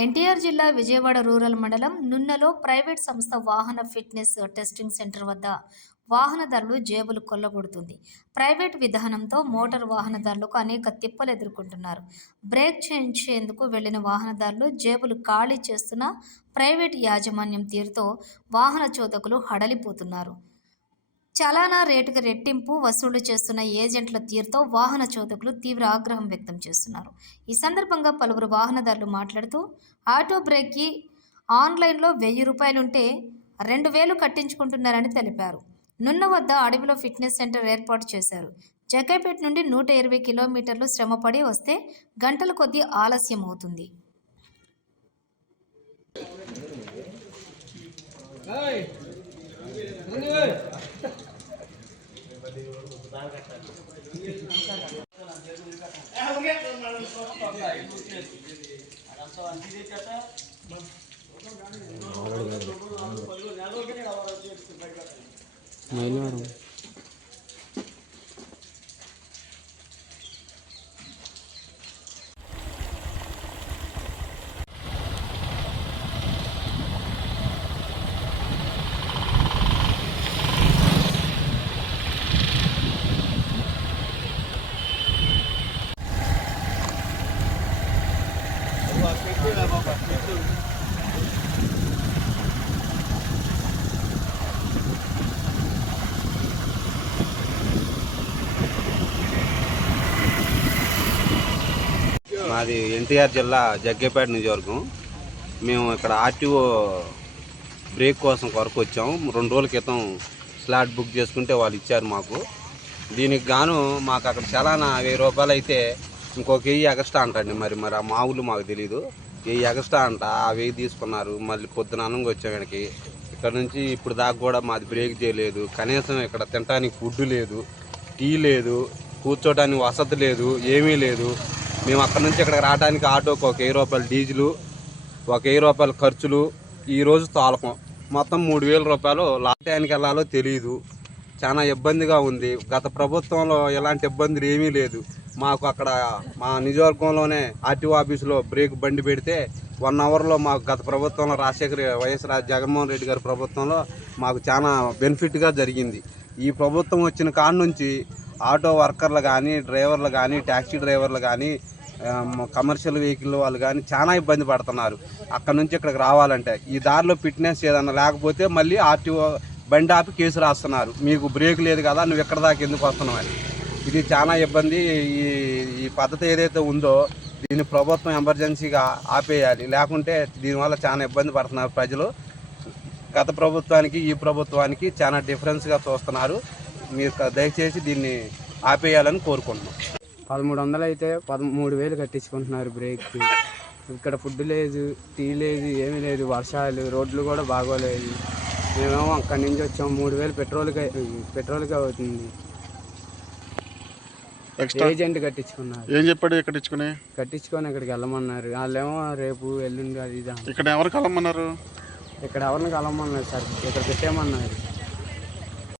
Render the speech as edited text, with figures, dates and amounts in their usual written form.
ఎన్టీఆర్ జిల్లా విజయవాడ రూరల్ మండలం నున్నలో ప్రైవేట్ సంస్థ వాహన ఫిట్నెస్ టెస్టింగ్ సెంటర్ వద్ద వాహనదారులు జేబులు కొల్లగొడుతుంది. ప్రైవేట్ విధానంతో మోటార్ వాహనదారులకు అనేక తిప్పలు ఎదుర్కొంటున్నారు. బ్రేక్ చేయించేందుకు వెళ్లిన వాహనదారులు జేబులు ఖాళీ చేస్తున్న ప్రైవేట్ యాజమాన్యం తీరుతో వాహన చోదకులు హడలిపోతున్నారు. చలానా రేటుకి రెట్టింపు వసూలు చేస్తున్న ఏజెంట్ల తీరుతో వాహన చోదకులు తీవ్ర ఆగ్రహం వ్యక్తం చేస్తున్నారు. ఈ సందర్భంగా పలువురు వాహనదారులు మాట్లాడుతూ ఆటో బ్రేక్కి ఆన్లైన్లో 1000 రూపాయలుంటే 2000 కట్టించుకుంటున్నారని తెలిపారు. నున్న వద్ద అడవిలో ఫిట్నెస్ సెంటర్ ఏర్పాటు చేశారు. జగ్గైపేట నుండి 120 కిలోమీటర్లు శ్రమపడి వస్తే గంటల కొద్దీ ఆలస్యం అవుతుంది. మాది ఎన్టీఆర్ జిల్లా జగ్గైపేట నియోజకవర్గం. మేము ఇక్కడ ఆర్టీఓ బ్రేక్ కోసం కొరకు వచ్చాము. 2 రోజుల క్రితం స్లాట్ బుక్ చేసుకుంటే వాళ్ళు ఇచ్చారు మాకు. దీనికి గాను మాకు అక్కడ చలానా 1000 రూపాయలు అయితే ఇంకొక 1000 ఎక్స్ట్రా అంటండి. మరి ఆ మామూలు మాకు తెలీదు. 1000 ఎక్స్ట్రా అంట. ఆ 1000 తీసుకున్నారు. మళ్ళీ పొద్దున అన్నంగా వచ్చాం ఇక్కడికి. ఇక్కడ నుంచి ఇప్పుడు దాకా కూడా మాది బ్రేక్ చేయలేదు. కనీసం ఇక్కడ తినడానికి ఫుడ్ లేదు, టీ లేదు, కూర్చోడానికి వసతి లేదు, ఏమీ లేదు. మేము అక్కడ నుంచి ఇక్కడికి రావడానికి ఆటోకి ఒక 1000 రూపాయలు డీజిలు, ఒక 1000 రూపాయలు ఖర్చులు, ఈరోజు తోలకం మొత్తం 3000 రూపాయలు. లాటానికి వెళ్ళాలో తెలియదు. చాలా ఇబ్బందిగా ఉంది. గత ప్రభుత్వంలో ఎలాంటి ఇబ్బందులు ఏమీ లేదు. మాకు అక్కడ మా నియోజకవర్గంలోనే ఆర్టీఓ ఆఫీసులో బ్రేక్ బండి పెడితే 1 అవర్లో మాకు గత ప్రభుత్వంలో వైఎస్ జగన్మోహన్ రెడ్డి గారి ప్రభుత్వంలో మాకు చాలా బెనిఫిట్గా జరిగింది. ఈ ప్రభుత్వం వచ్చిన కాడ నుంచి ఆటో వర్కర్లు కానీ, డ్రైవర్లు కానీ, ట్యాక్సీ డ్రైవర్లు కానీ, కమర్షియల్ వెహికల్ వాళ్ళు కానీ చాలా ఇబ్బంది పడుతున్నారు. అక్కడ నుంచి ఇక్కడికి రావాలంటే ఈ దారిలో ఫిట్నెస్ ఏదన్నా లేకపోతే మళ్ళీ ఆర్టీఓ బండి ఆపి కేసు రాస్తున్నారు. మీకు బ్రేక్ లేదు కదా, నువ్వు ఎక్కడ దాకా ఎందుకు వస్తున్నావు అని. ఇది చాలా ఇబ్బంది. ఈ పద్ధతి ఏదైతే ఉందో దీన్ని ప్రభుత్వం ఎమర్జెన్సీగా ఆపేయాలి. లేకుంటే దీనివల్ల చాలా ఇబ్బంది పడుతున్నారు ప్రజలు. గత ప్రభుత్వానికి ఈ ప్రభుత్వానికి చాలా డిఫరెన్స్గా చూస్తున్నారు. మీరు దయచేసి దీన్ని ఆపేయాలని కోరుకుంటున్నాం. 1300 అయితే 13,000 కట్టించుకుంటున్నారు బ్రేక్కి. ఇక్కడ ఫుడ్ లేదు, టీ లేదు, ఏమీ లేదు. వర్షాలు, రోడ్లు కూడా బాగోలేదు. మేమేమో అక్కడి నుంచి వచ్చాము. 3000 పెట్రోల్కి అవుతుంది. ఏజెంట్ కట్టించుకున్నారు. ఏం చెప్పాడు? కట్టించుకొని ఇక్కడికి వెళ్ళమన్నారు. వాళ్ళేమో రేపు ఎల్లుండి అది ఇక్కడ ఎవరికి వెళ్ళమన్నారు? ఇక్కడ ఎవరిని కలమన్నారు సార్, ఇక్కడ పెట్టేయమన్నారు.